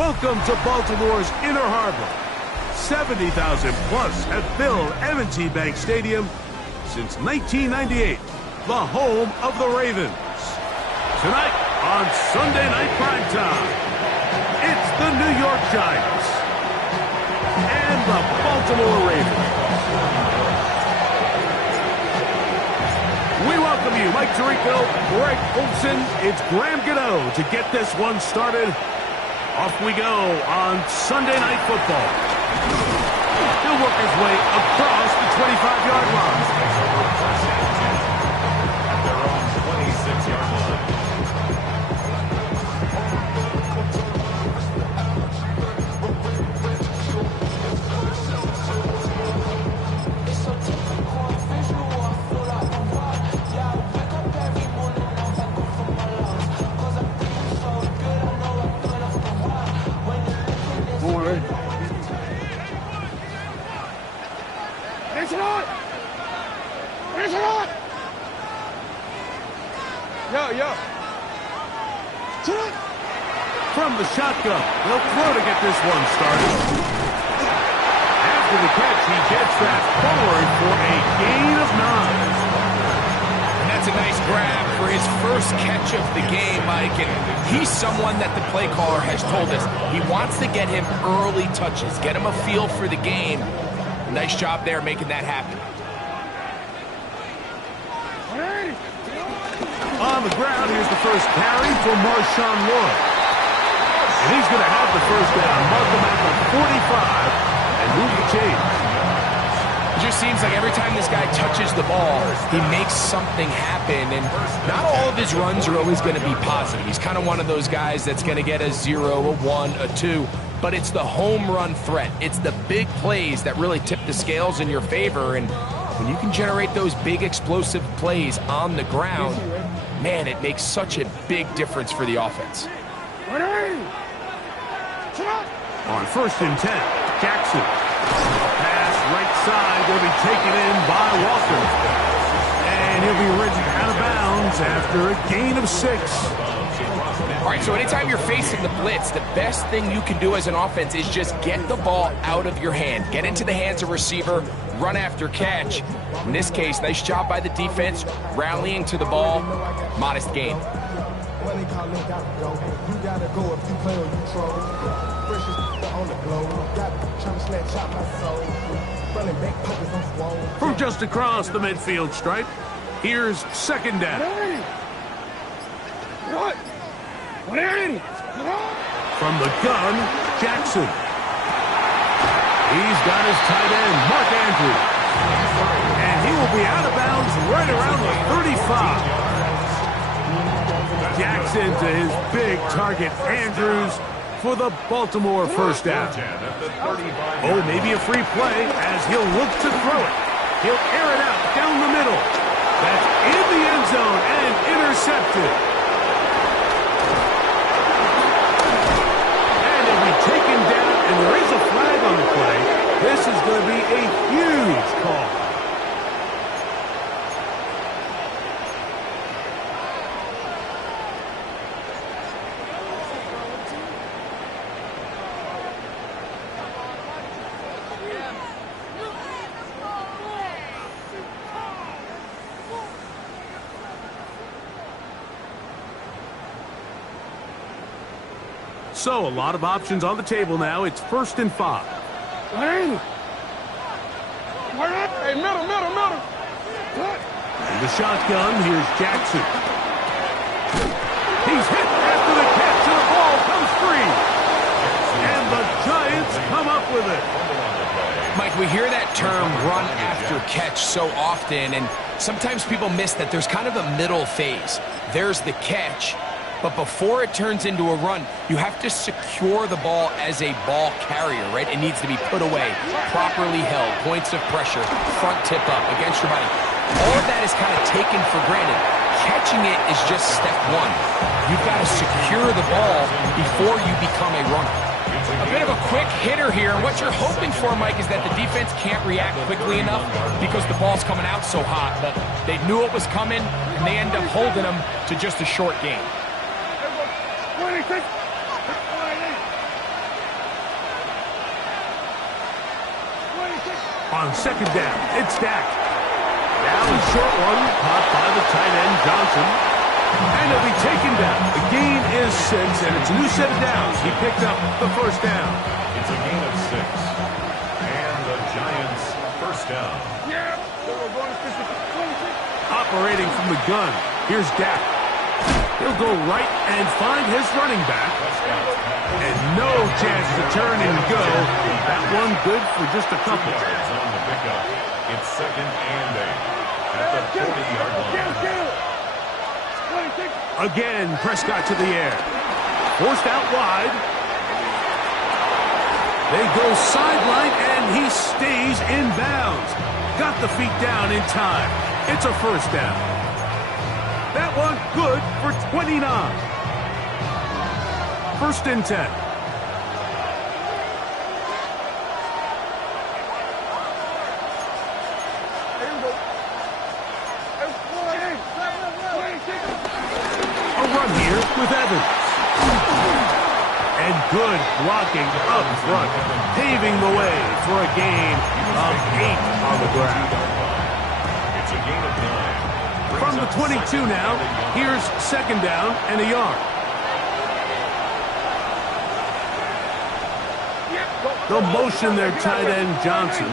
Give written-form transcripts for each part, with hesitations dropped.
Welcome to Baltimore's Inner Harbor. 70,000 plus have filled M&T Bank Stadium since 1998, the home of the Ravens. Tonight on Sunday Night Primetime, it's the New York Giants and the Baltimore Ravens. We welcome you, Mike Tirico, Greg Olsen. It's Graham Gano to get this one started. Off we go on Sunday Night Football. He'll work his way across the 25-yard line. At their own 26-yard line. From the shotgun, they'll throw to get this one started. After the catch, he gets that forward for a gain of 9. And that's a nice grab for his first catch of the game, Mike. And he's someone that the play caller has told us he wants to get him early touches, get him a feel for the game. Nice job there making that happen. On the ground, here's the first carry for Marshawn Lloyd. And he's going to have the first down, mark him at the 45, and move the chains. It just seems like every time this guy touches the ball, he makes something happen. And not all of his runs are always going to be positive. He's kind of one of those guys that's going to get a 0, a 1, a 2. But it's the home run threat. It's the big plays that really tip the scales in your favor. And when you can generate those big explosive plays on the ground, man, it makes such a big difference for the offense. On 1st and 10, Jackson. Pass right side will be taken in by Walker. And he'll be ridden out of bounds after a gain of 6. All right, so anytime you're facing the blitz, the best thing you can do as an offense is just get the ball out of your hand. Get into the hands of receiver, run after catch. In this case, nice job by the defense, rallying to the ball, modest gain. From just across the midfield stripe, here's 2nd down. From the gun, Jackson. He's got his tight end, Mark Andrews. And he will be out of bounds right around the 35. Jackson to his big target, Andrews, for the Baltimore first down. Oh, maybe a free play as he'll look to throw it. He'll air it out down the middle. That's in the end zone and intercepted. And he'll be taken down, and there is a flag on the play. This is going to be a huge call. So, a lot of options on the table now. It's 1st and 5. Hey, middle. In the shotgun, here's Jackson. He's hit after the catch, and the ball comes free. And the Giants come up with it. Mike, we hear that term run after catch so often, and sometimes people miss that there's kind of a middle phase. There's the catch. But before it turns into a run, you have to secure the ball as a ball carrier, right? It needs to be put away, properly held, points of pressure, front tip up, against your body. All of that is kind of taken for granted. Catching it is just step one. You've got to secure the ball before you become a runner. A bit of a quick hitter here. What you're hoping for, Mike, is that the defense can't react quickly enough because the ball's coming out so hot. But they knew it was coming, and they end up holding them to just a short game. On second down, it's Dak. Now a short one, caught by the tight end, Johnson. And he'll be taken down. The gain is 6, and it's a new set of downs. He picked up the first down. It's a gain of 6. And the Giants first down. Operating from the gun, here's Dak. He'll go right and find his running back. And no chance to turn and go. That one good for just a couple. Yards on the pickup. It's second and 8 at the 40-yard line. Again, Prescott to the air. Forced out wide. They go sideline, and he stays in bounds. Got the feet down in time. It's a first down. That one good for 29. First and 10. A run here with Evans. And good blocking up front, paving the way for a gain of 8 on the ground. It's a gain of 9. From the 22 now, here's second down and a yard. They'll motion their tight end, Johnson.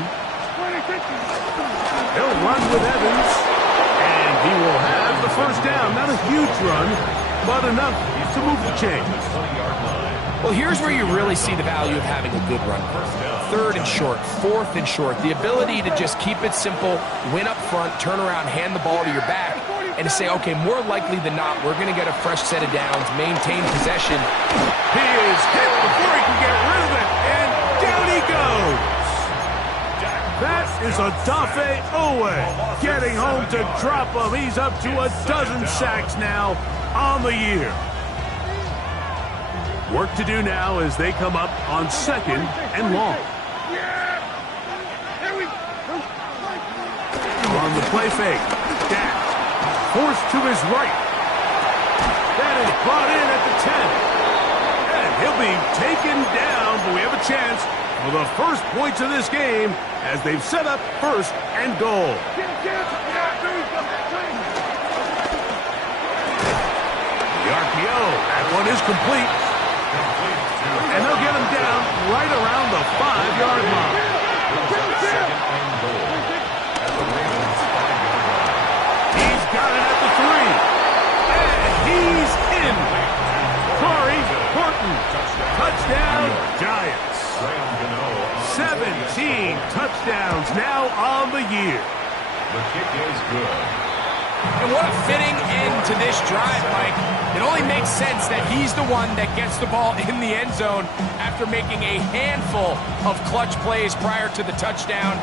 He'll run with Evans, and he will have the first down. Not a huge run, but enough to move the chain. Well, here's where you really see the value of having a good run. Third and short, fourth and short. The ability to just keep it simple, win up front, turn around, hand the ball to your back, and to say, okay, more likely than not, we're going to get a fresh set of downs, maintain possession. He is hit before he can get rid of it, and down he goes. That is Odafe Oweh getting home to drop him. He's up to a dozen sacks now on the year. Work to do now as they come up on second and long. On the play fake, Dak forced to his right. That is brought in at the 10. And he'll be taken down, but we have a chance for the first points of this game as they've set up first and goal. The RPO, that one is complete. And they'll get him down right around the 5-yard line. He's got it at the 3. And he's in. Corey Horton. Touchdown, Giants. 17 touchdowns now on the year. The kick is good. And what a fitting end to this drive, Mike. It only makes sense that he's the one that gets the ball in the end zone after making a handful of clutch plays prior to the touchdown.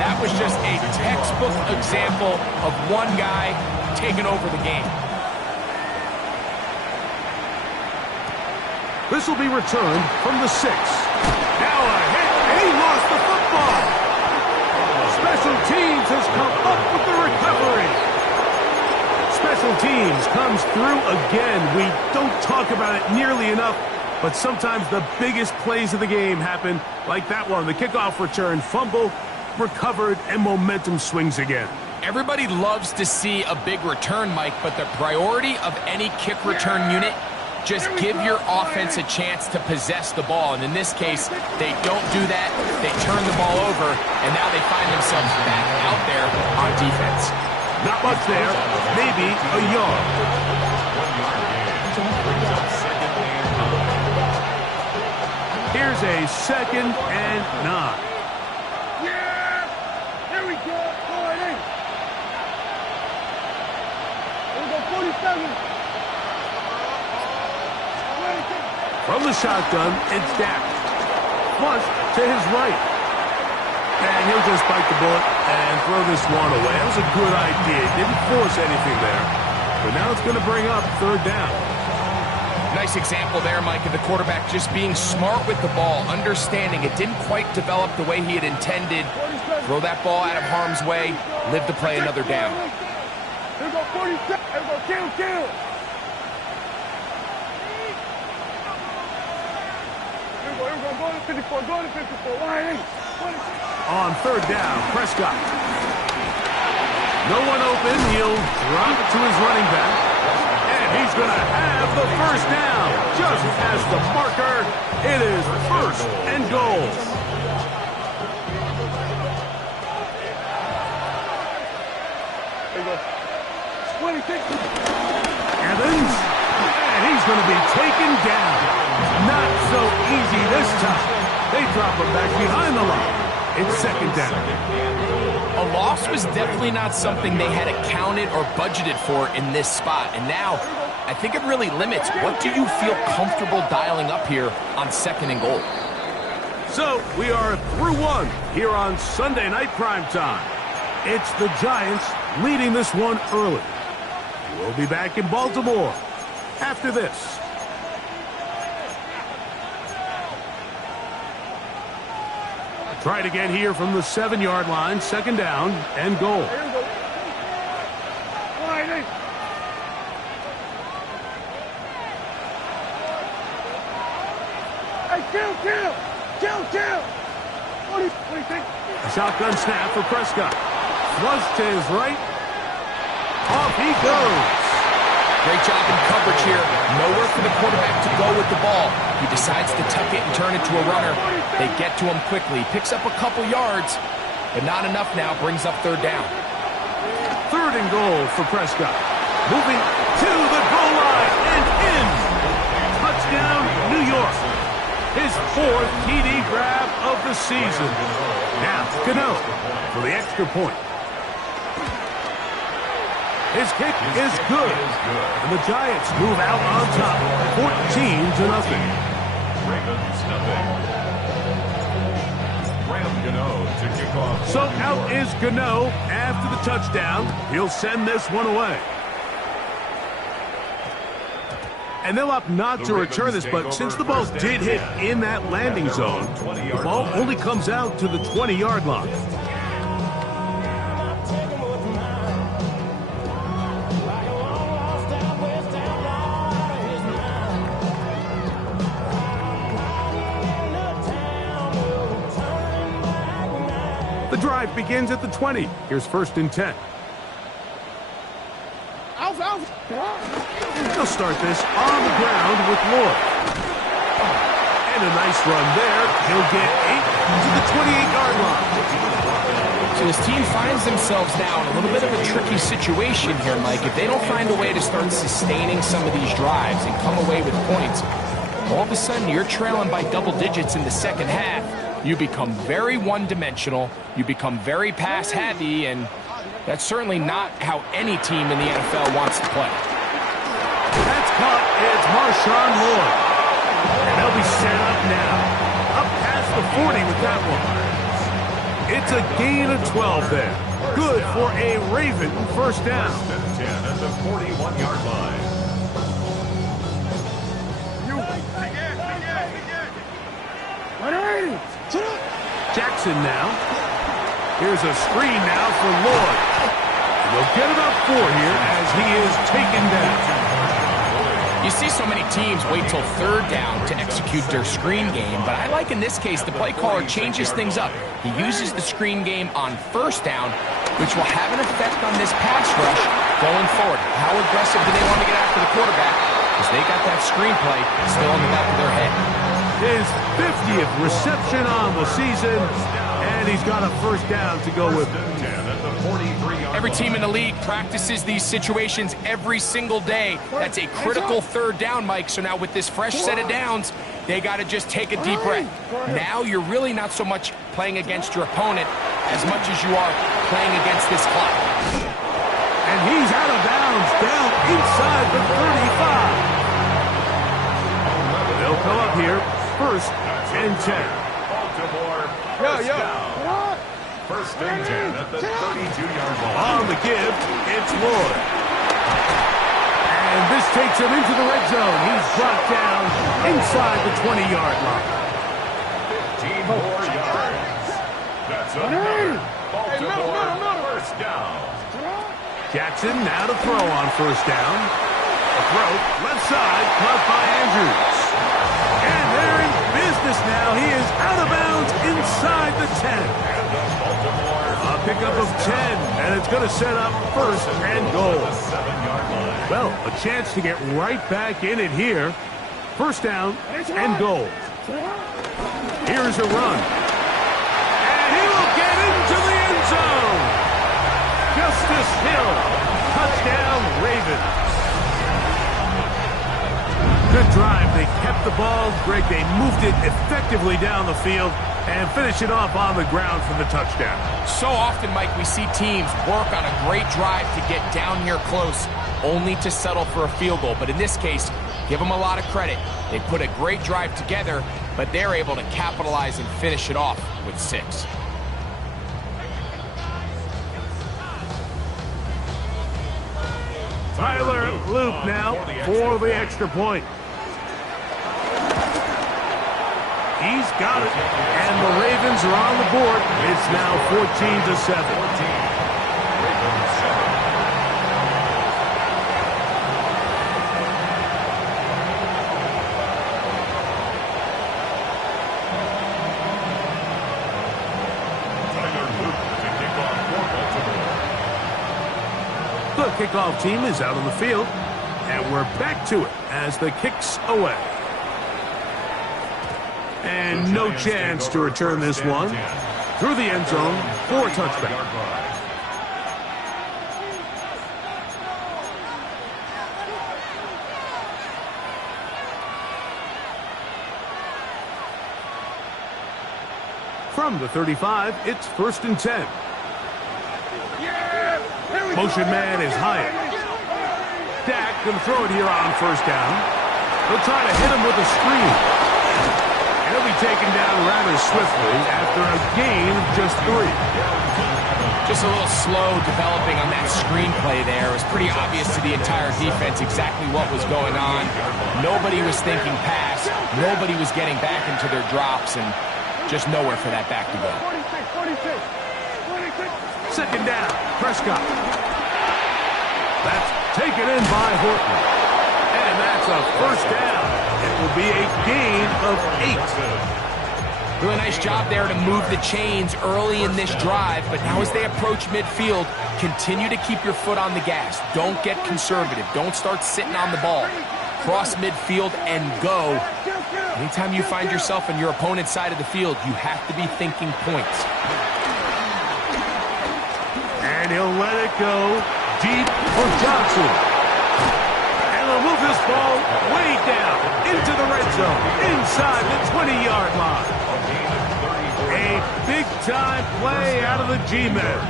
That was just a textbook example of one guy taking over the game. This will be returned from the 6. Now a hit, and he lost the football. Special teams has come up with the recovery. Special teams comes through again. We don't talk about it nearly enough, but sometimes the biggest plays of the game happen like that one. The kickoff return, fumble, recovered, and momentum swings again. Everybody loves to see a big return, Mike, but the priority of any kick return unit, just give your offense a chance to possess the ball. And in this case, they don't do that. They turn the ball over, and now they find themselves back out there on defense. Not much there, maybe a yard. Here's a second and 9. Yeah! Here we go, 48. Here we go, 47. From the shotgun, it's Dak. Flush to his right. And he'll just bite the bullet and throw this one away. That was a good idea. Didn't force anything there. But now it's going to bring up third down. Nice example there, Mike, of the quarterback just being smart with the ball, understanding it didn't quite develop the way he had intended. Throw that ball out of harm's way, live to play another down. Here we go, 47. Here we go, kill. Here we go, Here we go. Go to 54. Go to 54. Wide 8. On third down, Prescott. No one open. He'll drop it to his running back. And he's going to have the first down. Just as the marker, it is first and goal. There you go. 26. Evans. And he's going to be taken down. Not so easy this time. They drop him back behind the line. It's second down. A loss was definitely not something they had accounted or budgeted for in this spot. And now, I think it really limits what do you feel comfortable dialing up here on second and goal. So, we are through one here on Sunday Night Primetime. It's the Giants leading this one early. We'll be back in Baltimore after this. Try it again here from the 7-yard line, second down and goal. Here we go. Wide 8. Hey, kill. 26. A shotgun snap for Prescott. Flush to his right. Off he goes. Great job in coverage here. Nowhere for the quarterback to go with the ball. He decides to tuck it and turn it to a runner. They get to him quickly. Picks up a couple yards, but not enough now. Brings up third down. Third and goal for Prescott. Moving to the goal line and in. Touchdown, New York. His fourth TD grab of the season. Now, Gano for the extra point. His kick is good. And the Giants move out on top, 14-0. Ravens nothing. Graham Gano to kick off. So out is Gano after the touchdown. He'll send this one away. And they'll opt not to return this, but since the ball did hit in that landing zone, the ball only comes out to the 20-yard line. The drive begins at the 20. Here's first and 10. They'll start this on the ground with Lloyd. And a nice run there. He'll get 8 to the 28-yard line. So this team finds themselves now in a little bit of a tricky situation here, Mike. If they don't find a way to start sustaining some of these drives and come away with points, all of a sudden you're trailing by double digits in the second half. You become very one-dimensional, you become very pass-heavy, and that's certainly not how any team in the NFL wants to play. That's caught. It's Marshawn Lloyd. And they'll be set up now. Up past the 40 with that one. It's a gain of 12 there. Good for a Raven first down. First and 10 at the 41-yard line. Jackson now. Here's a screen now for Lloyd. They'll get about 4 here as he is taken down. You see so many teams wait till third down to execute their screen game, but I like in this case the play caller changes things up. He uses the screen game on first down, which will have an effect on this pass rush going forward. How aggressive do they want to get after the quarterback? Because they got that screenplay still in the back of their head. His 50th reception on the season, and he's got a first down to go with it. Every team in the league practices these situations every single day. That's a critical third down, Mike. So now with this fresh set of downs, they got to just take a deep breath. Now you're really not so much playing against your opponent as much as you are playing against this clock. And he's out of bounds, down inside the 35. They'll come up here, first and 10. First and 10 at the 32-yard line. On the give, it's Lloyd. And this takes him into the red zone. He's brought down inside the 20-yard line. 15 more yards. That's another Baltimore first down. Jackson now to throw on first down. A throw, left side, caught by Andrews. And they're in business. business now. He is out of bounds inside the 10. A pickup of 10, and it's going to set up first and goal. Well, a chance to get right back in it here. First down and goal. Here's a run. And he will get into the end zone. Justice Hill. Touchdown, Ravens. Good drive. They kept the ball. Greg, they moved it effectively down the field and finish it off on the ground for the touchdown. So often, Mike, we see teams work on a great drive to get down here close, only to settle for a field goal. But in this case, give them a lot of credit. They put a great drive together, but they're able to capitalize and finish it off with 6. Tyler Loop now for the extra point. He's got it, and the Ravens are on the board. It's now 14-7. The kickoff team is out on the field, and we're back to it as the kick's away. And no chance to return this one through the end zone for a touchback. From the 35, it's 1st and 10. Motion man is Hyatt. Dak going to throw it here on first down. They'll try to hit him with a screen. And he'll be taken down rather swiftly after a gain of just 3. Just a little slow developing on that screenplay there. It was pretty obvious to the entire defense exactly what was going on. Nobody was thinking pass. Nobody was getting back into their drops, and just nowhere for that back to go. 46. Second down, Prescott. That's taken in by Horton. And that's a first down. It will be a gain of 8. Really nice job there to move the chains early in this drive, but now as they approach midfield, continue to keep your foot on the gas. Don't get conservative. Don't start sitting on the ball. Cross midfield and go. Anytime you find yourself on your opponent's side of the field, you have to be thinking points. And he'll let it go deep for Johnson. And they'll move this ball way down into the red zone, inside the 20-yard line. A big-time play out of the G-men.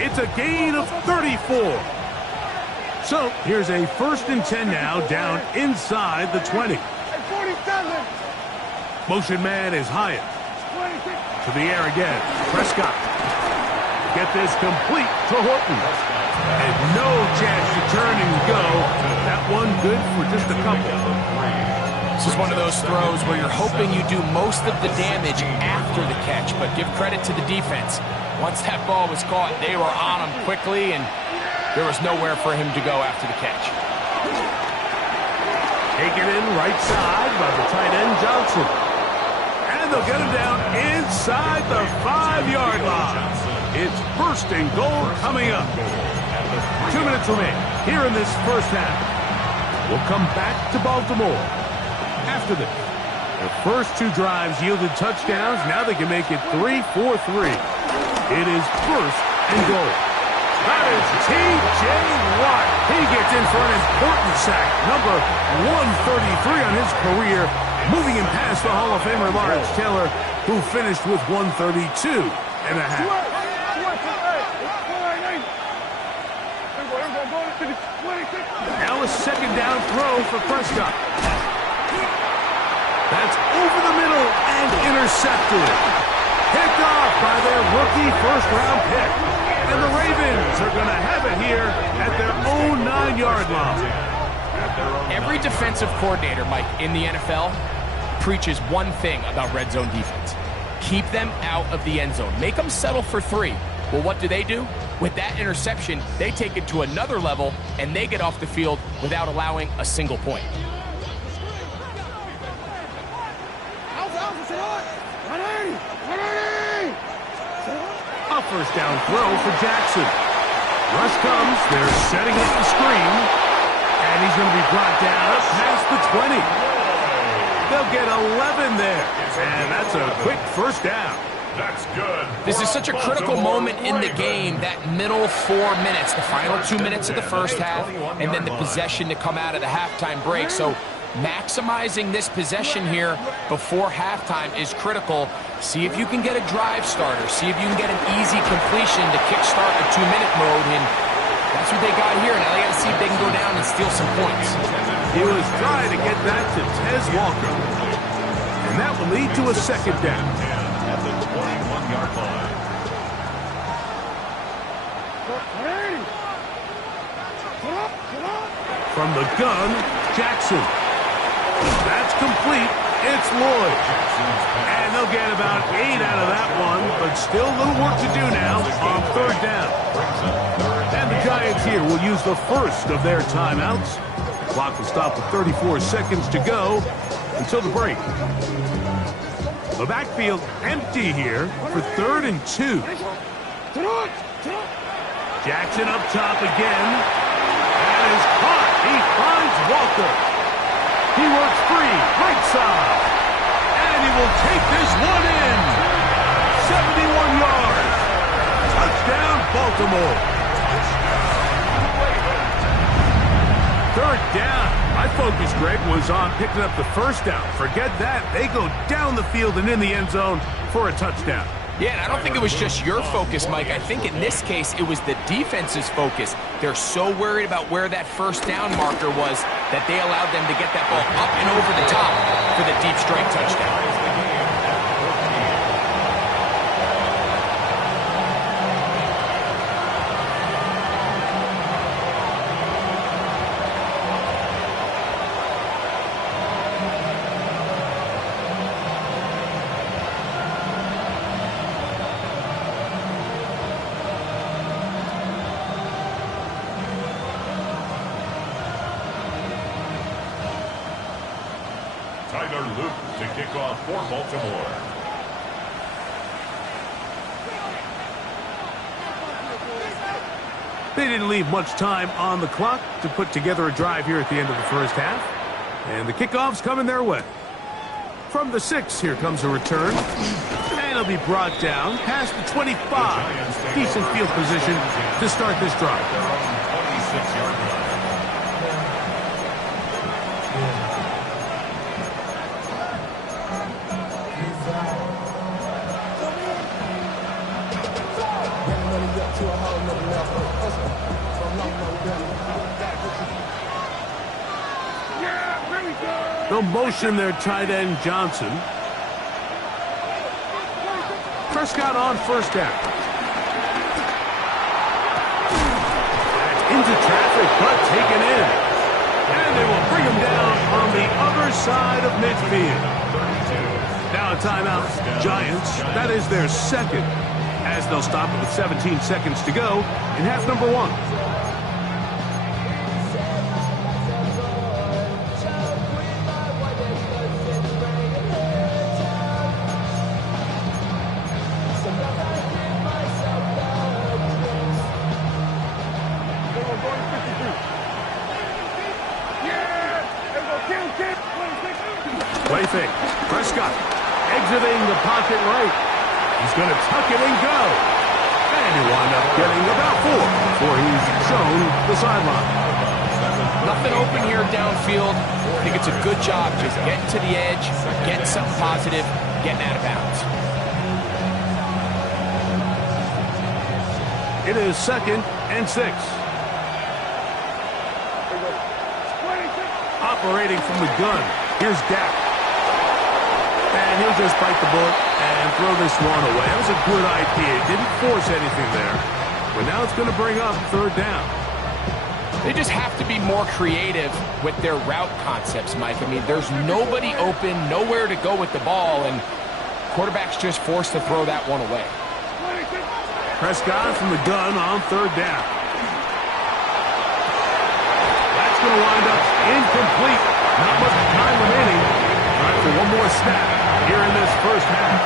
It's a gain of 34. So here's a 1st and 10 now, down inside the 20. 47. Motion man is Hyatt. To the air again. Prescott. Get this complete to Horton. And no chance to turn and go. That one good for just a couple. This is one of those throws where you're hoping you do most of the damage after the catch, but give credit to the defense. Once that ball was caught, they were on him quickly, and there was nowhere for him to go after the catch. Taken in right side by the tight end Johnson. And they'll get him down inside the 5-yard line. It's 1st and goal coming up. 2 minutes remain here in this first half. We'll come back to Baltimore after this. The first 2 drives yielded touchdowns. Now they can make it 3-4-3. It is 1st and goal. That is T.J. Watt. He gets in for an important sack. Number 133 on his career. Moving him past the Hall of Famer Lawrence Taylor, who finished with 132.5. Now a second down throw for Prescott. That's over the middle and intercepted. Picked off by their rookie first-round pick. And the Ravens are going to have it here at their own 9-yard line. Every defensive coordinator, Mike, in the NFL preaches one thing about red zone defense. Keep them out of the end zone. Make them settle for 3. Well, what do? With that interception, they take it to another level, and they get off the field without allowing a single point. first down throw for Jackson. Rush comes. They're setting up the screen. And he's going to be brought down past the 20. They'll get 11 there. And that's a quick first down. That's good. This is such a critical moment in the game, that middle 4 minutes, the final 2 minutes of the first half, and then the possession to come out of the halftime break. So maximizing this possession here before halftime is critical. See if you can get a drive starter. See if you can get an easy completion to kickstart a 2-minute mode, and that's what they got here. Now they got to see if they can go down and steal some points. He was trying to get that to Tez Walker. And that will lead to a second down. At the 21-yard line. From the gun, Jackson. That's complete. It's Lloyd. And they'll get about 8 out of that one, but still a little work to do now on third down. And the Giants here will use the first of their timeouts. Clock will stop with 34 seconds to go until the break. The backfield empty here for 3rd and 2. Jackson up top again. That is caught. He finds Walker. He works free, right side. And he will take this one in. 71 yards. Touchdown, Baltimore. Third down. My focus, Greg, was on picking up the first down. Forget that. They go down the field and in the end zone for a touchdown. Yeah, and I don't think it was just your focus, Mike. I think in this case, it was the defense's focus. They're so worried about where that first down marker was that they allowed them to get that ball up and over the top for the deep strike touchdown. Tyler Luke to kick off for Baltimore. They didn't leave much time on the clock to put together a drive here at the end of the first half. And the kickoff's coming their way. From the 6, here comes a return. And it'll be brought down past the 25. Decent field position to start this drive. 26-yard line. They'll motion their tight end, Johnson. Prescott on first down. That's into traffic, but taken in. And they will bring him down on the other side of midfield. Now a timeout, Giants. That is their second, as they'll stop it with 17 seconds to go in half number 1. Play fake. Prescott exiting the pocket right. He's going to tuck it and go. And he wound up getting about 4 before he's shown the sideline. Nothing open here downfield. I think it's a good job just getting to the edge, getting something positive, getting out of bounds. It is 2nd and 6. Operating from the gun. Here's Dak. And he'll just bite the bullet and throw this one away. That was a good idea. Didn't force anything there. But now it's going to bring up third down. They just have to be more creative with their route concepts, Mike. I mean, there's nobody open, nowhere to go with the ball, and quarterback's just forced to throw that one away. Prescott from the gun on third down. That's going to wind up incomplete. Not much time remaining. Time for one more snap here in this first half.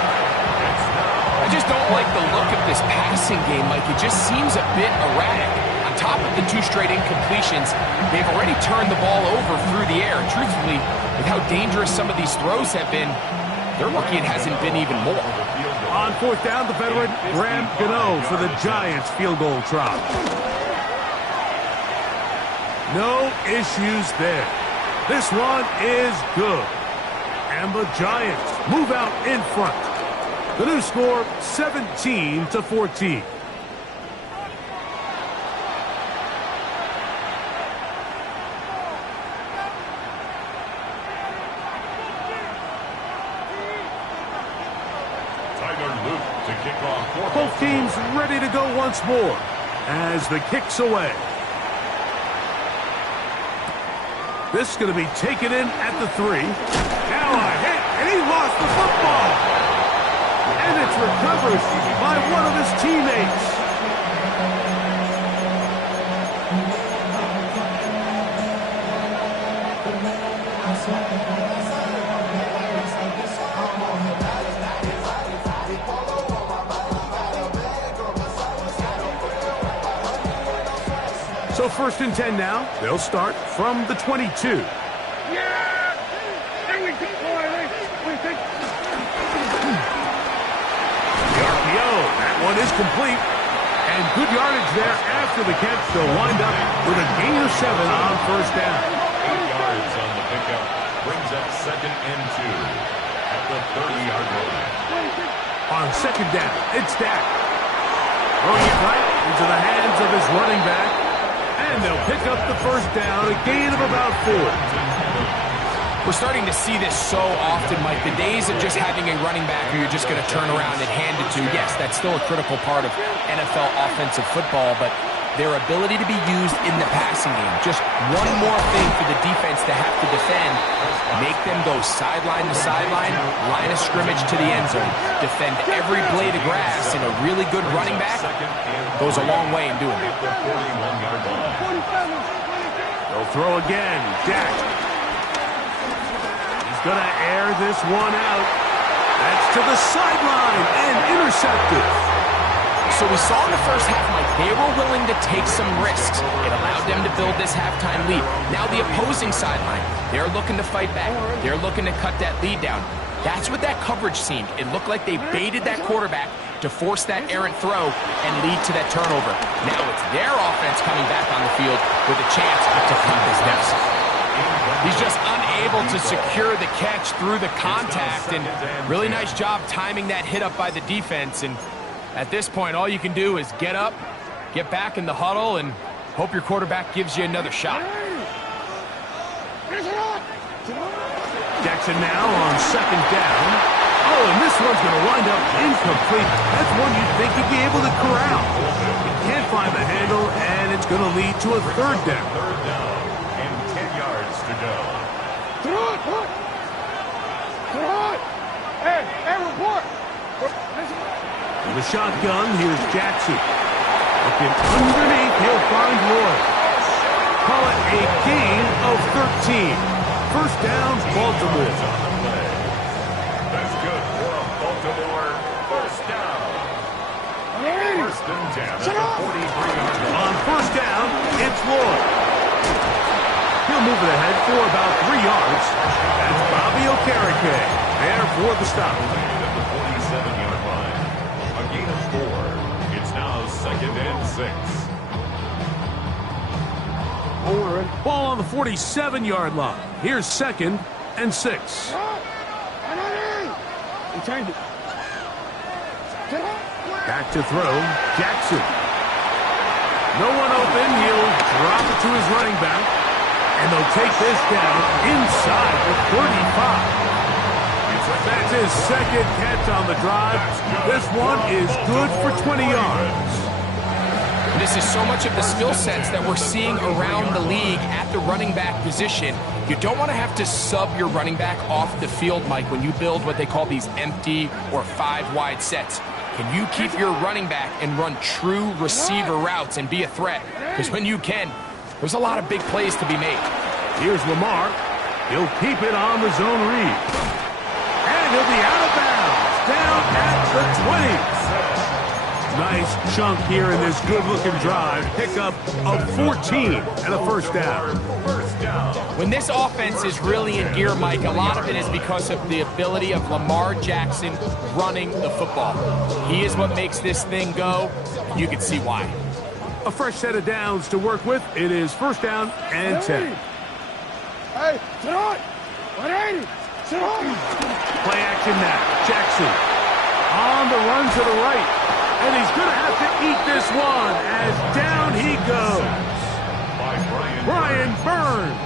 I I just don't like the look of this passing game, Mike. It just seems a bit erratic. On top of the 2 straight incompletions, they've already turned the ball over through the air. Truthfully, with how dangerous some of these throws have been, they're lucky it hasn't been even more. On 4th down, the veteran Graham Gano for the Giants field goal try. No issues there. This one is good. And the Giants move out in front. The new score, 17-14. Both teams ready to go once more as the kick's away. This is going to be taken in at the 3. Now a hit, and he lost the football. And it's recovered by one of his teammates. So 1st and 10 now. They'll start from the 22. Yeah! There we go, boy. The RPO. That one is complete. And good yardage there after the catch. They'll wind up with a gain of 7 on 1st down. 8 yards on the pickup. Brings up 2nd and 2 at the 30-yard line. On 2nd down, it's Dak. Throwing it right into the hands of his running back. And they'll pick up the 1st down, a gain of about 4. We're starting to see this so often, Mike. The days of just having a running back who you're just going to turn around and hand it to, yes, that's still a critical part of NFL offensive football, but their ability to be used in the passing game, just one more thing for the defense to have to defend, make them go sideline to sideline, line of scrimmage to the end zone, defend every blade of grass, and a really good running back goes a long way in doing that. They'll throw again. Dak. He's going to air this one out. That's to the sideline and intercepted. So we saw in the first half, Mike, they were willing to take some risks. It allowed them to build this halftime lead. Now the opposing sideline, they're looking to fight back. They're looking to cut that lead down. That's what that coverage seemed. It looked like they baited that quarterback to force that errant throw and lead to that turnover. Now it's their offense coming back on the field with a chance to cut this deficit. He's just unable to secure the catch through the contact, and really nice job timing that hit up by the defense. And at this point, all you can do is get up, get back in the huddle, and hope your quarterback gives you another shot. Jackson now on 2nd down. Oh, and this one's going to wind up incomplete. That's one you'd think he'd be able to corral. He can't find the handle, and it's going to lead to a 3rd down. 3rd down and 10 yards to go. Hey, report. In the shotgun, here's Jackson. Looking underneath, he'll find Lloyd. Call it a gain of 13. 1st down, Baltimore. That's good for a Baltimore 1st down. 1st and 10 at the 43-yard line. On 1st down, it's Lloyd. He'll move it ahead for about 3 yards. That's Bobby Okereke there for the stop. At the 47-yard line. A gain of 4. It's now 2nd and 6. Ball on the 47-yard line. Here's 2nd and 6. Back to throw. Jackson. No one open. He'll drop it to his running back. And they'll take this down inside the 35. That's his 2nd catch on the drive. This one is good for 20 yards. This is so much of the skill sets that we're seeing around the league at the running back position. You don't want to have to sub your running back off the field, Mike, when you build what they call these empty or 5-wide sets. Can you keep your running back and run true receiver routes and be a threat? Because when you can, there's a lot of big plays to be made. Here's Lamar. He'll keep it on the zone read. And he'll be out of bounds, down at the 20. Nice chunk here in this good-looking drive. Pickup of 14 and a first down. When this offense is really in gear, Mike, a lot of it is because of the ability of Lamar Jackson running the football. He is what makes this thing go. You can see why. A fresh set of downs to work with. It is first down and 10. Hey, sit on! 180! Sit on! Play action now. Jackson on the run to the right. And he's going to have to eat this one as down he goes. Brian Burns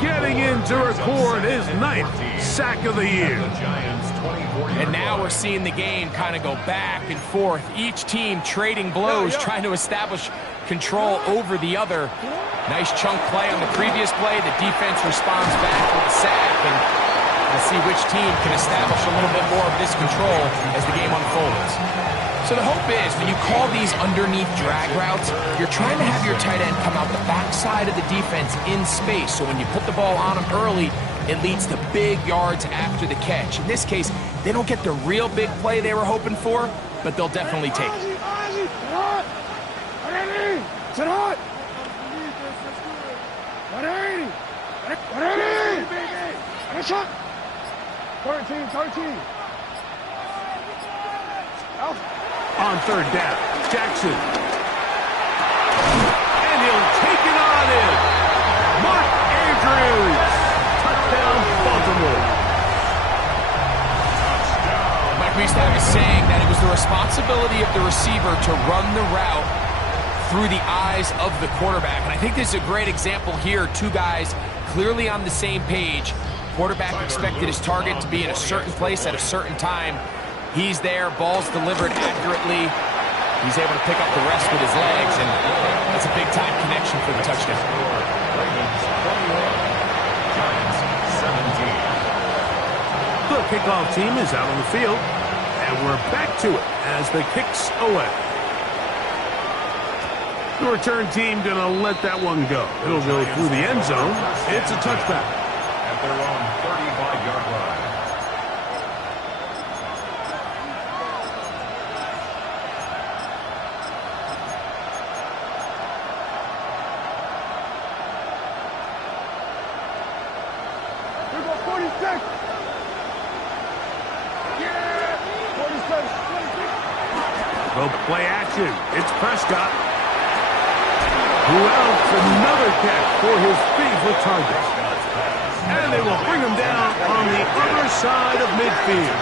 getting in to record his 9th sack of the year. And now we're seeing the game kind of go back and forth. Each team trading blows, trying to establish control over the other. Nice chunk play on the previous play. The defense responds back with a sack, and we'll see which team can establish a little bit more of this control as the game unfolds. So the hope is when you call these underneath drag routes, you're trying to have your tight end come out the backside of the defense in space. So when you put the ball on him early, it leads to big yards after the catch. In this case, they don't get the real big play they were hoping for, but they'll definitely take it. Sit on! 180! 13. On third down, Jackson. And he'll take it on in. Mark Andrews. Touchdown, Baltimore. Mike, we used to have a saying that it was the responsibility of the receiver to run the route through the eyes of the quarterback. And I think this is a great example here. Two guys clearly on the same page. Quarterback expected his target to be in a certain place at a certain time. He's there, ball's delivered accurately. He's able to pick up the rest with his legs, and that's a big-time connection for the touchdown. The kickoff team is out on the field, and we're back to it as the kick's away. The return team going to let that one go. It'll go through the end zone. It's a touchback. At their own 35-yard line. Go play action. It's Prescott. Who else? Another catch for his favorite target. And they will bring him down on the other side of midfield.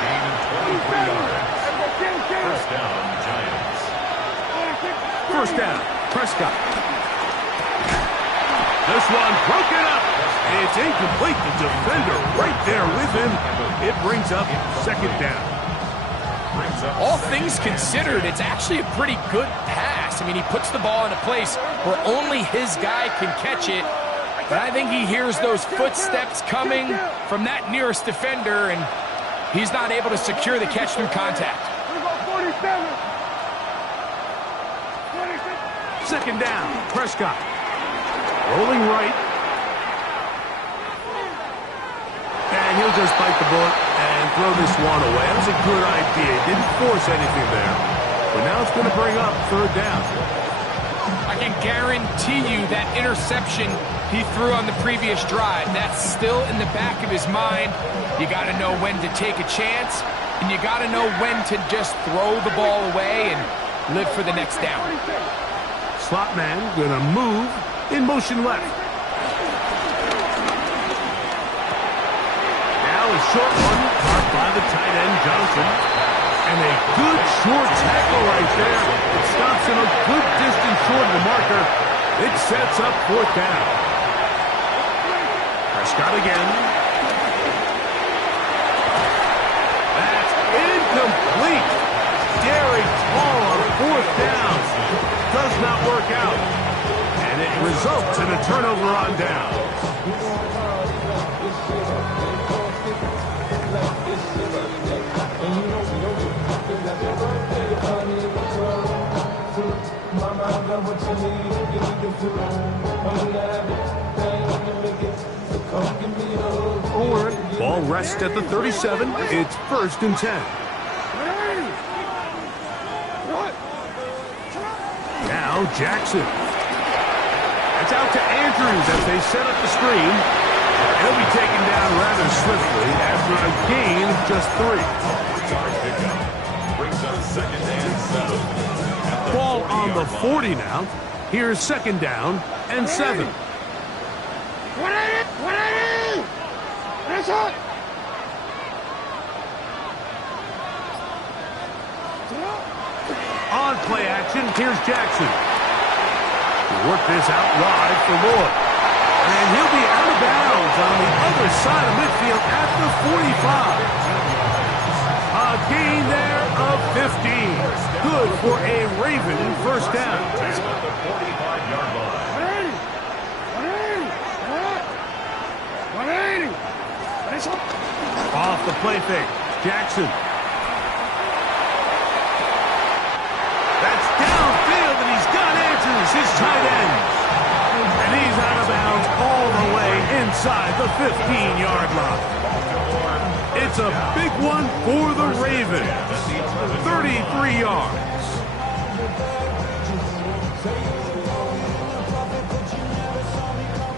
First down, Giants. First down, Prescott. This one broken up. It's incomplete. The defender right there with him. It brings up second down. All things considered, it's actually a pretty good pass. I mean, he puts the ball in a place where only his guy can catch it. But I think he hears those footsteps coming from that nearest defender, and he's not able to secure the catch through contact. Second down, Prescott. Rolling right. And he'll just bite the bullet and throw this one away. That was a good idea. Didn't force anything there. But now it's going to bring up third down. I can guarantee you that interception he threw on the previous drive, that's still in the back of his mind. You got to know when to take a chance, and you got to know when to just throw the ball away and live for the next down. Slot man going to move in motion left. Now a short one caught by the tight end Johnson. And a good short tackle right there. It stops him a good distance short of the marker. It sets up fourth down. Prescott again. That's incomplete. Derek Hall on fourth down. Does not work out. And it results in a turnover on down. Ball rests at the 37. It's 1st and 10. Now Jackson. It's out to Andrews as they set up the screen. He'll be taken down rather swiftly after a gain of just 3. Brings up 2nd and 7. Ball on the 40 now. Here's 2nd down and 7. On play action, here's Jackson. Work this out wide for Lloyd. And he'll be out of bounds on the other side of midfield at the 45. A gain there of 15. Good for a Raven first down. At the 45-yard line. 180. Off the play fake, Jackson. That's downfield, and he's got Andrews, his tight end. And he's out of bounds all the way inside the 15-yard line. It's a big one for the Ravens. 33 yards.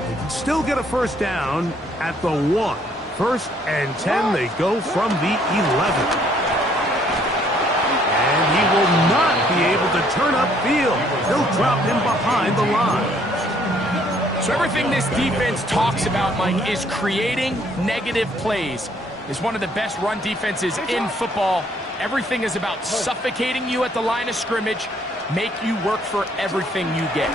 They can still get a first down at the 1. 1st and 10, they go from the 11. And he will not be able to turn upfield. They'll drop him behind the line. So everything this defense talks about, Mike, is creating negative plays. It's one of the best run defenses in football. Everything is about suffocating you at the line of scrimmage, make you work for everything you get.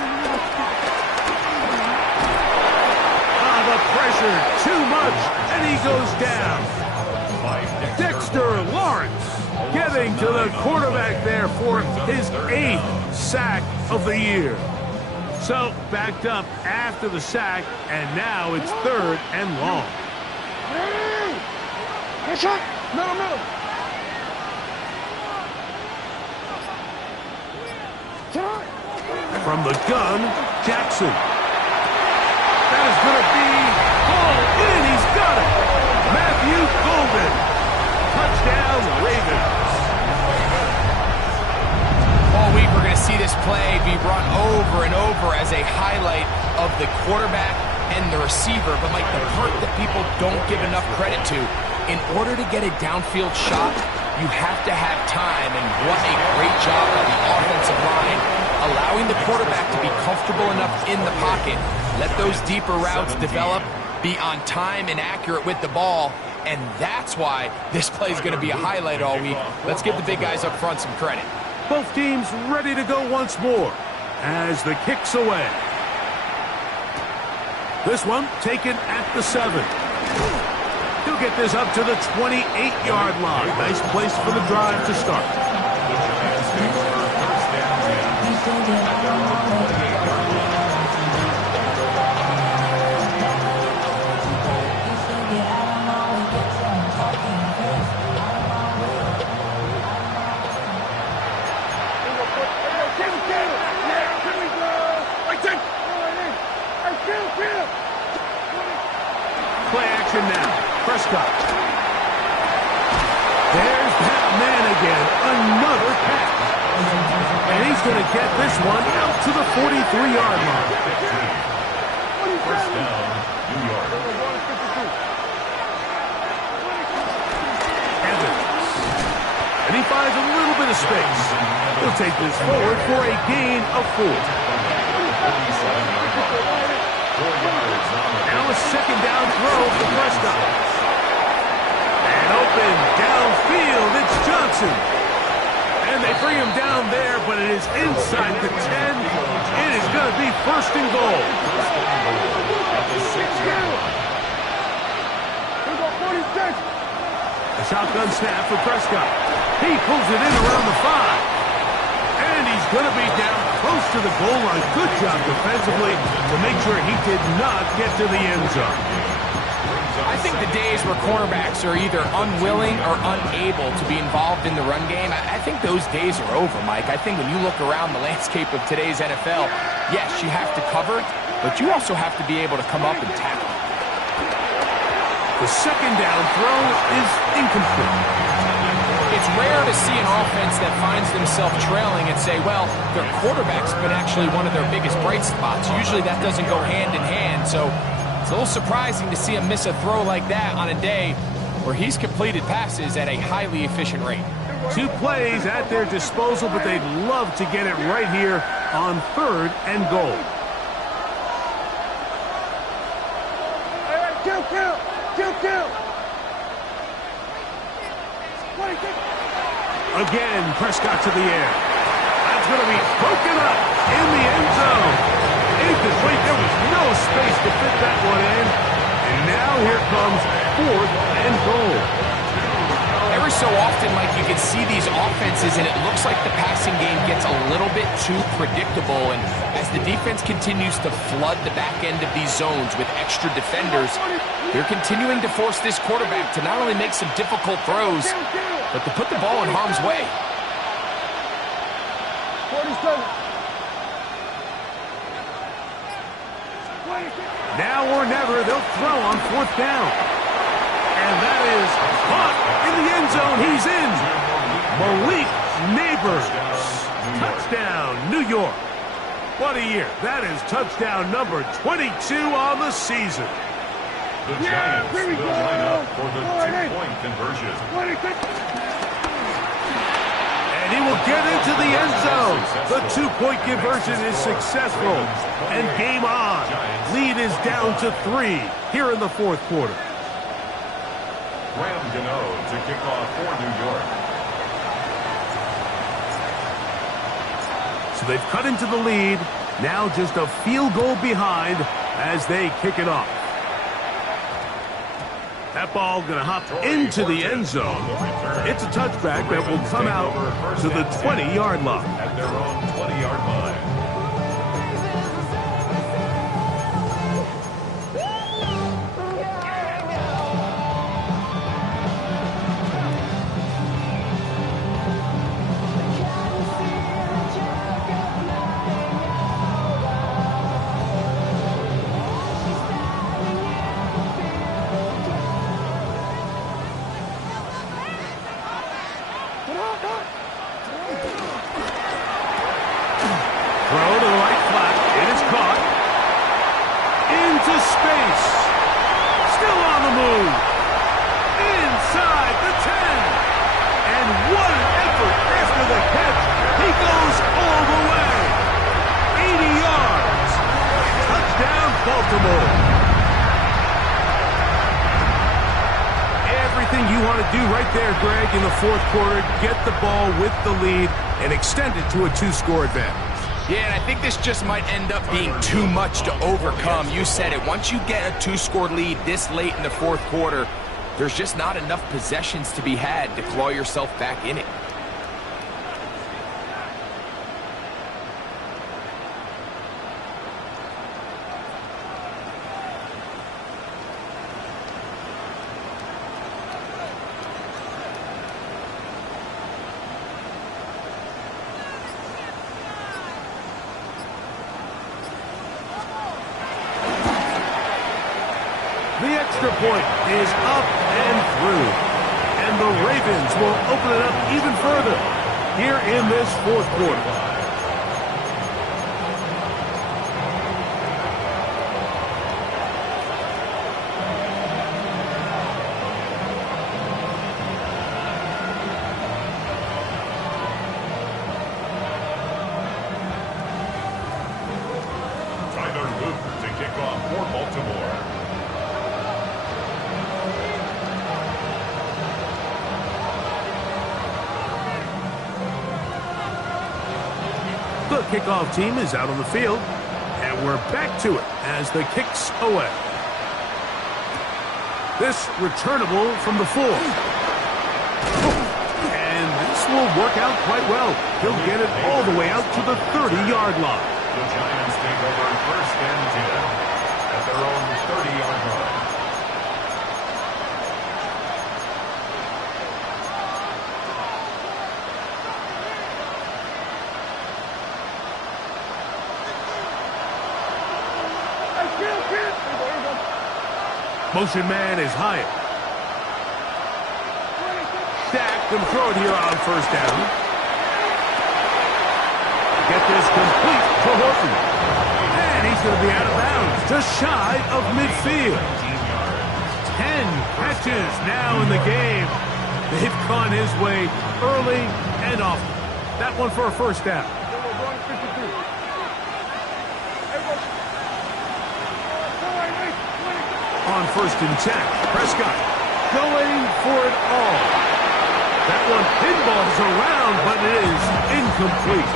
The pressure, too much, and he goes down. Dexter Lawrence getting to the quarterback there for his 8th sack of the year. So backed up after the sack, and now it's 3rd and long. Middle. From the gun, Jackson. That is going to be all in. He's got it. Matthew Golden. Touchdown, Ravens. All week we're going to see this play be run over and over as a highlight of the quarterback and the receiver. But, Mike, the part that people don't give enough credit to, in order to get a downfield shot, you have to have time. And what a great job by the offensive line, allowing the quarterback to be comfortable enough in the pocket. Let those deeper routes develop, be on time and accurate with the ball, and that's why this play is going to be a highlight all week. Let's give the big guys up front some credit. Both teams ready to go once more as the kick's away. This one taken at the 7. He'll get this up to the 28-yard line. Nice place for the drive to start. Play action now. Prescott. There's that man again. Another catch. And he's going to get this one out to the 43-yard line. First down, New York. Evans. And he finds a little bit of space. He'll take this forward for a gain of 4. Now a 2nd down throw for Prescott. And open downfield, it's Johnson. And they bring him down there, but it is inside the 10. It is going to be 1st and goal. A shotgun snap for Prescott. He pulls it in around the 5. And he's going to be down close to the goal line. Good job defensively to make sure he did not get to the end zone. I think the days where cornerbacks are either unwilling or unable to be involved in the run game, I think those days are over, Mike. I think when you look around the landscape of today's NFL, yes, you have to cover, but you also have to be able to come up and tackle. The 2nd down throw is incomplete. It's rare to see an offense that finds themselves trailing and say, well, their quarterback's been actually one of their biggest bright spots. Usually that doesn't go hand in hand, so it's a little surprising to see him miss a throw like that on a day where he's completed passes at a highly efficient rate. 2 plays at their disposal, but they'd love to get it right here on 3rd and goal. All right, count. Again, Prescott to the air. That's going to be broken up in the end zone. Incomplete. There was no space to fit that one in. And now here comes 4th and goal. Every so often, Mike, you can see these offenses, and it looks like the passing game gets a little bit too predictable. And as the defense continues to flood the back end of these zones with extra defenders, they're continuing to force this quarterback to not only make some difficult throws, but to put the ball in harm's way. 47. Now or never, they'll throw on 4th down. And that is caught in the end zone. He's in. Malik Neighbors. Touchdown, New York. What a year. That is touchdown number 22 on the season. The Giants will line up for the 2-point conversion. And he will get into the end zone. The 2-point conversion is successful. And game on. Lead is down to 3 here in the 4th quarter. Graham Gano to kick off for New York. So they've cut into the lead. Now just a field goal behind as they kick it off. That ball going to hop into the end zone. It's a touchback that will come out to the 20-yard line. At their own 20-yard line. Throw to the right flat. It is caught. Into space. Still on the move. Inside the 10. And what an effort after the catch. He goes all the way. 80 yards. Touchdown, Baltimore. Everything you want to do right there, Greg, in the 4th quarter. Get the ball with the lead and extend it to a 2-score advantage. Yeah, and I think this just might end up being too much to overcome. You said it. Once you get a 2-score lead this late in the 4th quarter, there's just not enough possessions to be had to claw yourself back in it. The extra point is up and through. And the Ravens will open it up even further here in this 4th quarter. Tyler Luke to kick off for Baltimore. The kickoff team is out on the field, and we're back to it as the kick's away. This returnable from the 4. And this will work out quite well. He'll get it all the way out to the 30-yard line. The Giants take over 1st and 10 at their own 30-yard line. Motion man is Hyatt. Dak Gonna throw it here on first down. Get this complete to Horton. And he's going to be out of bounds, just shy of midfield. 10 catches now in the game. They've gone his way early and often. That one for a first down. On first and 10, Prescott going for it all. That one pinballs around, but it is incomplete.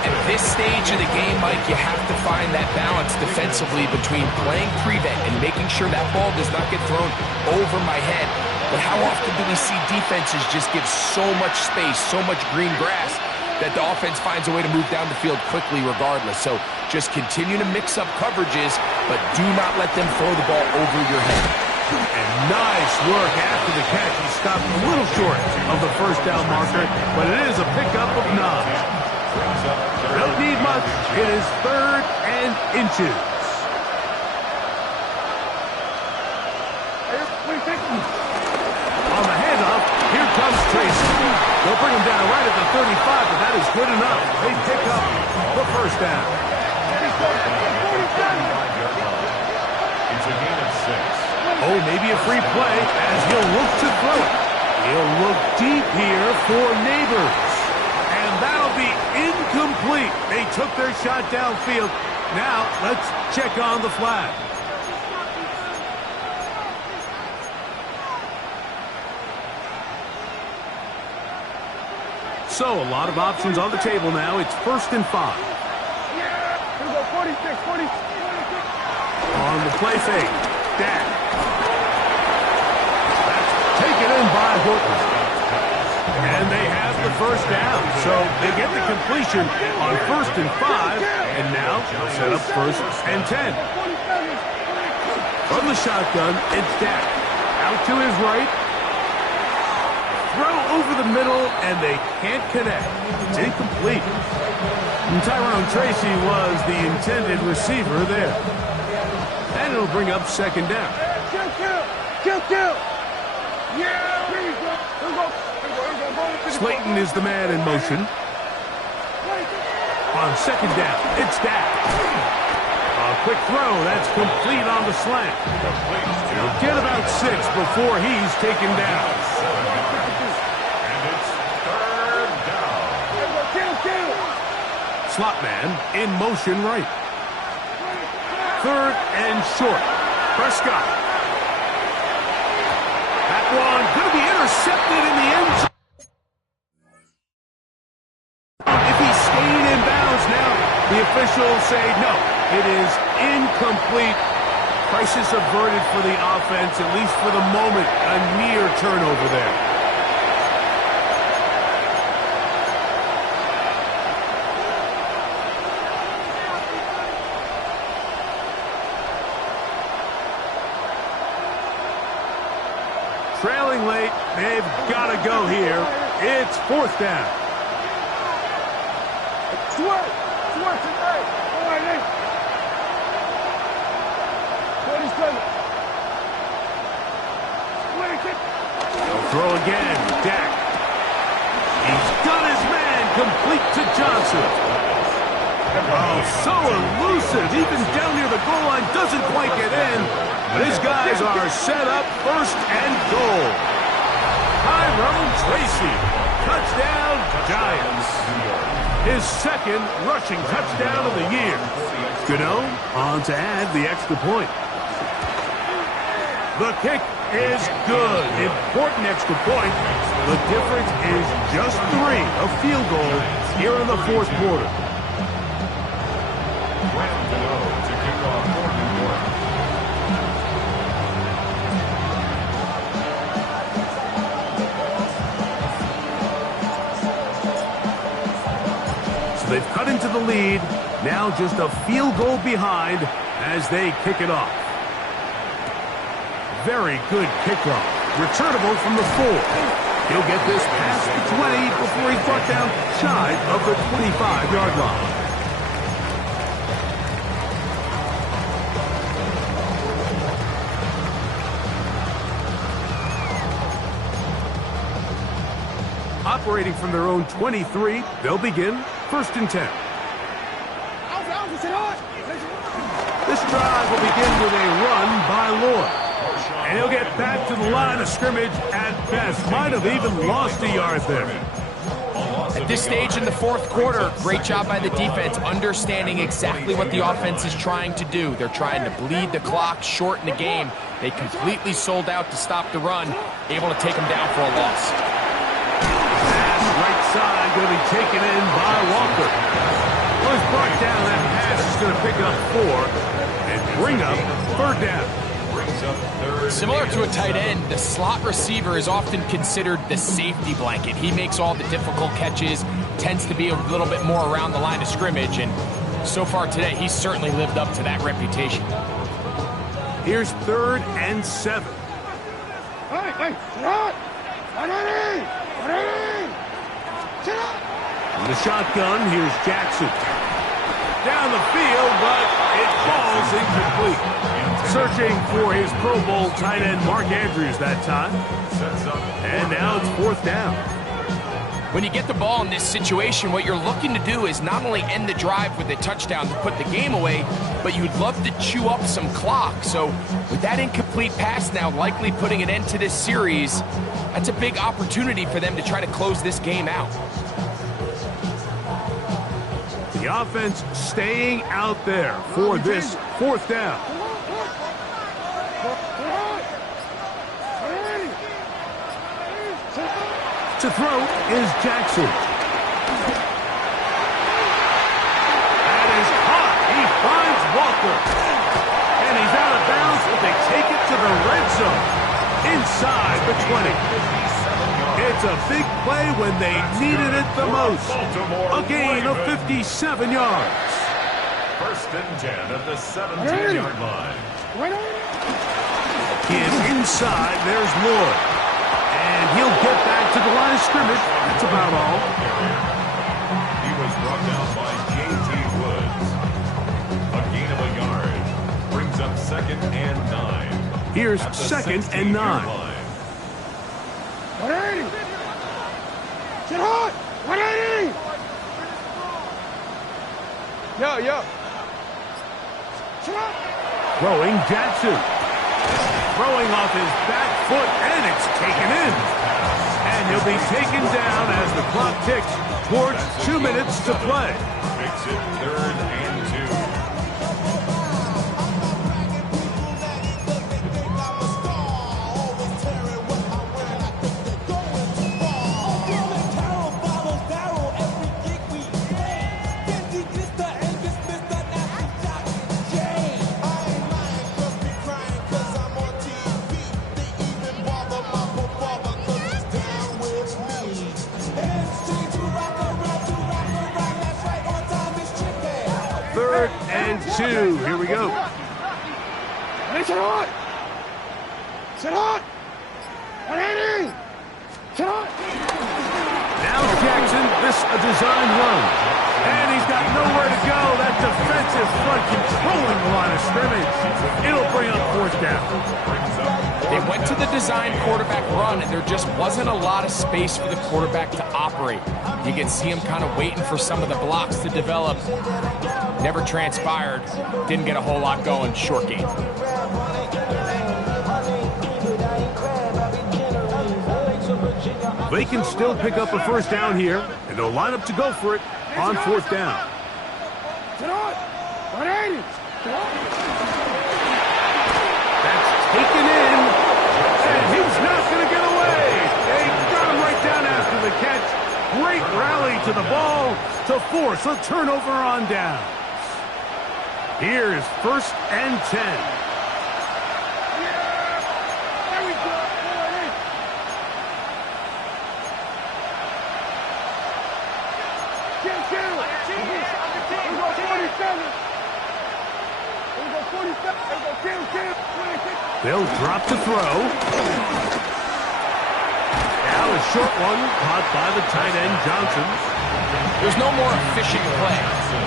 At this stage of the game, Mike, you have to find that balance defensively between playing prevent and making sure that ball does not get thrown over my head. But how often do we see defenses just give so much space, so much green grass, that the offense finds a way to move down the field quickly regardless? So just continue to mix up coverages, but do not let them throw the ball over your head. And nice work after the catch. He stopped a little short of the first down marker, but it is a pickup of 9. Don't need much. It is 3rd and inches. On the handoff, here comes Tracy. They'll bring him down right at the 35, but that is good enough. They pick up the first down. It's a gain of 6. Oh, maybe a free play as he'll look to throw it. He'll look deep here for Neighbors. And that'll be incomplete. They took their shot downfield. Now, let's check on the flag. So, a lot of options on the table now. It's 1st and 5. On the play fake, Dak. That's taken in by Horton. And they have the first down. So they get the completion on 1st and 5. And now they'll set up 1st and 10. From the shotgun, it's Dak. Out to his right. Throw over the middle, and they can't connect. It's incomplete. And Tyrone Tracy was the intended receiver there. And it'll bring up 2nd down. Kill. Slayton is the man in motion. On 2nd down, it's Dak. A quick throw, that's complete on the slant. He'll get about 6 before he's taken down. And it's 3rd down. Kill. Slot man in motion right. 3rd and short. Prescott. That one going to be intercepted in the end zone. If he stayed in bounds now, the officials say no. It is incomplete. Crisis averted for the offense, at least for the moment. A near turnover there. Trailing late, they've got to go here. It's 4th down. Swerve tonight. All right, Nate. 27. They'll throw again. Dak. He's got his man complete to Johnson. Oh, so elusive. Even down near the goal line, doesn't quite get in. These guys are set up 1st and goal. Tyrone Tracy. Touchdown, Giants. His 2nd rushing touchdown of the year. Gano on to add the extra point. The kick is good. Important extra point. The difference is just 3, a field goal here in the 4th quarter. Brandon Gano to kick off for New York. They've cut into the lead. Now just a field goal behind as they kick it off. Very good kickoff. Returnable from the 4. He'll get this past the 20 before he's brought down shy of the 25-yard line. operating from their own 23. They'll begin 1st and 10. This drive will begin with a run by Lloyd. And he'll get back to the line of scrimmage at best. Might have even lost a yard there. At this stage in the 4th quarter, great job by the defense, understanding exactly what the offense is trying to do. They're trying to bleed the clock, shorten the game. They completely sold out to stop the run, able to take them down for a loss. Pass right side going to be taken in by Walker. Well, he's brought down. That pass is going to pick up 4 and bring up 3rd down. Similar to a tight end, the slot receiver is often considered the safety blanket. He makes all the difficult catches, tends to be a little bit more around the line of scrimmage, and so far today, he's certainly lived up to that reputation. Here's 3rd and 7. In the shotgun, here's Jackson. Down the field, but it falls incomplete. Searching for his Pro Bowl tight end Mark Andrews that time. And now it's 4th down. When you get the ball in this situation, what you're looking to do is not only end the drive with a touchdown to put the game away, but you'd love to chew up some clock. So with that incomplete pass now likely putting an end to this series, that's a big opportunity for them to try to close this game out. The offense staying out there for this 4th down. To throw is Jackson. That is caught. He finds Walker. And he's out of bounds, but they take it to the red zone. Inside the 20. It's a big play when they needed it the most. A gain of 57 yards. 1st and 10 at the 17-yard line. Again, inside, there's Lloyd. And he'll get back to the line of scrimmage. That's about all. He was brought down by J.T. Woods. A gain of a yard. Brings up 2nd and 9. Here's 2nd and 9. 180! Sit hot! 180! Yo! Sit hot! Throwing Jackson. Throwing off his back foot, and it's taken in. And he'll be taken down as the clock ticks towards 2 minutes to play. Makes it 3rd and 2. Here we go. Sit hot! Sit hot! 180! Sit hot! Now Jackson, this a design run. And he's got nowhere to go. That defensive front controlling the line of scrimmage. It'll bring up 4th down. They went to the design quarterback run, and there just wasn't a lot of space for the quarterback to operate. You can see him kind of waiting for some of the blocks to develop. Never transpired. Didn't get a whole lot going. Short game. They can still pick up a 1st down here, and they'll line up to go for it on 4th down. That's taken in, and he's not going to get away. They got him right down after the catch. Great rally to the ball to force a turnover on down. Here's 1st and 10. There we go. They'll drop to throw. Now a short one caught by the tight end Johnson. There's no more efficient play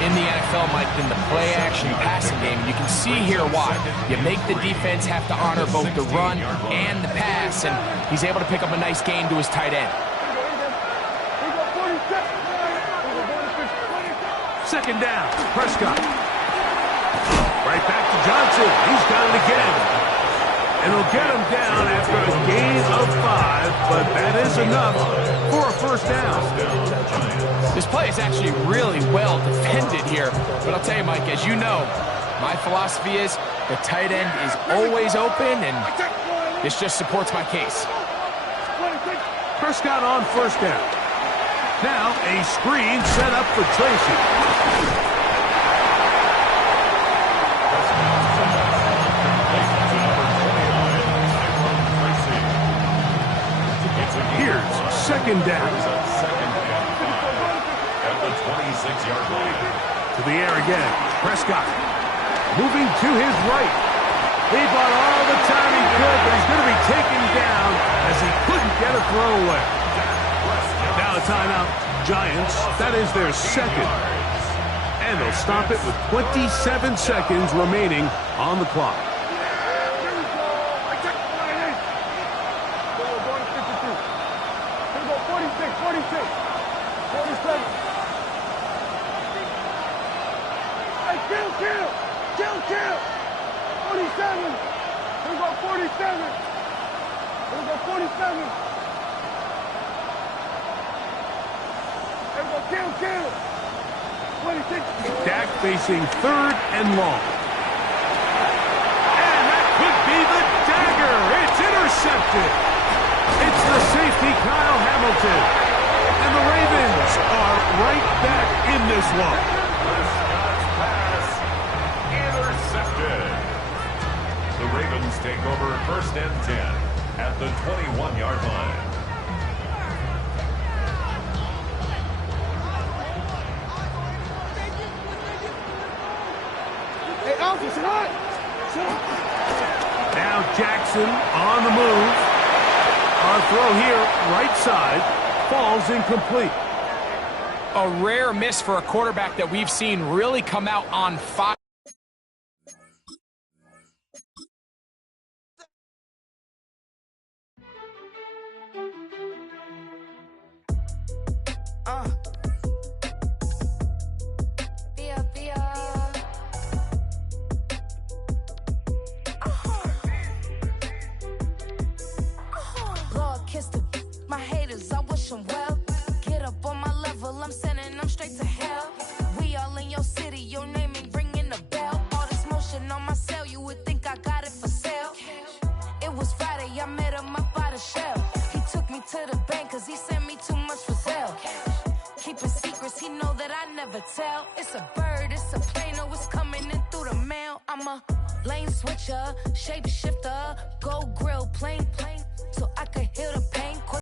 in the NFL, Mike, than the play-action passing game. You can see here why. You make the defense have to honor both the run and the pass, and he's able to pick up a nice gain to his tight end. Second down. Prescott. Right back to Johnson. He's got it again. And he'll get him down after a gain of 5, but that is enough for a first down. This play is actually really well defended here. But I'll tell you, Mike, as you know, my philosophy is the tight end is always open, and this just supports my case. Prescott on first down. Now a screen set up for Tracy. Here's second down. Second and 5 at the 26-yard line. To the air again. Prescott moving to his right. He bought all the time he could, but he's going to be taken down as he couldn't get a throw away. Now a timeout. Giants, that is their second. And they'll stop it with 27 seconds remaining on the clock. Kill! 47! Here we go, 47! Here we go, 47! Here we go, kill! 26! Dak facing third and long. And that could be the dagger! It's intercepted! It's the safety, Kyle Hamilton. And the Ravens are right back in this one. The Ravens take over first and 10 at the 21-yard line. Hey, Alpha, sit up! Now Jackson on the move. Our throw here, right side, falls incomplete. A rare miss for a quarterback that we've seen really come out on fire. My haters, I wish them well. Get up on my level, I'm sending them straight to hell. We all in your city, your name ain't ringing the bell. All this motion on my cell, you would think I got it for sale. It was Friday, I met him up by the shell. He took me to the bank, cause he sent me too much for sale. Keeping secrets, he know that I never tell. It's a bird, it's a plane, oh, it's coming in through the mail. I'm a lane switcher, shape shifter, go